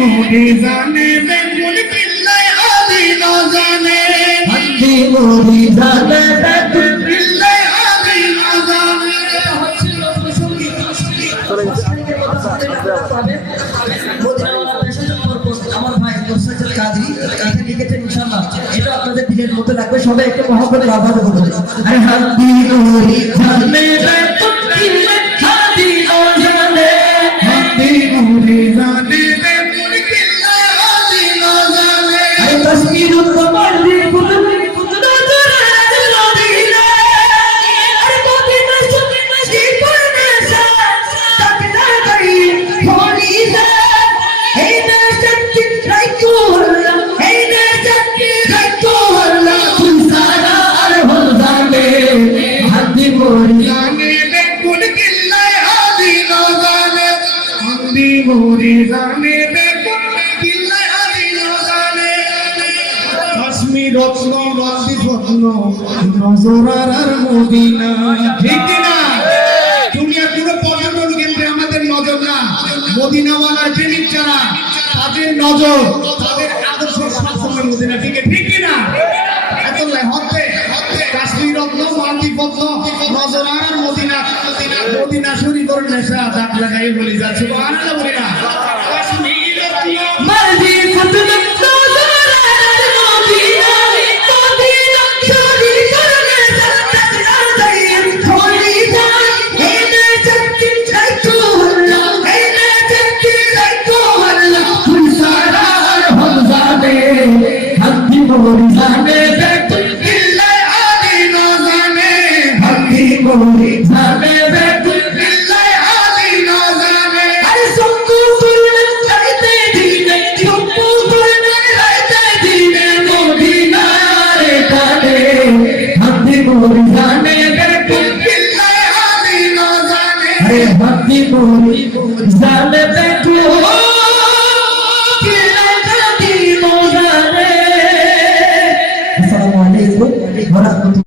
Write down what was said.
মোরে জানে বেগুন পিল্লাই আদি না জানে। হাতি মোরে জানে বেগুন পিল্লাই আদি না জানে। লিখেছেন ইনশাআল্লাহ এটা আপনাদের দিনের মধ্যে রাখবে সবাই একটু মহব্বতের আওয়াজ বলবে আরে হাতি মোরে জানে বেকুন হাতি জানে হাতি মোরে জানে বেগুন পিল্লাই আদি ন জানে। আরে তসবিরুল কমর মোরে জানে কাশ্মীর রত্ন রত্নি রত্ন, নজরার আর মদিনা। ঠিক না? দুনিয়ার পুরো পর্যটন কেন্দ্রে আমাদের নজর না। মদিনাওয়ালা ট্রেনিং যারা তাদের নজর, তাদের আদর্শ সবসময় মদিনা। ঠিক ঠিক না? এত লাই হতে কাশ্মীর রত্ন, মালদ্বীপ রত্ন মদিনা শরীফ করে নেশা দাঁত লাগাই বলি যাচ্ছে আনন্দ বলি না। মারজি কুতুব নজর বিভূমি জালে দেখো আসসালামু আলাইকুম ওয়া রাহমাতুল্লাহ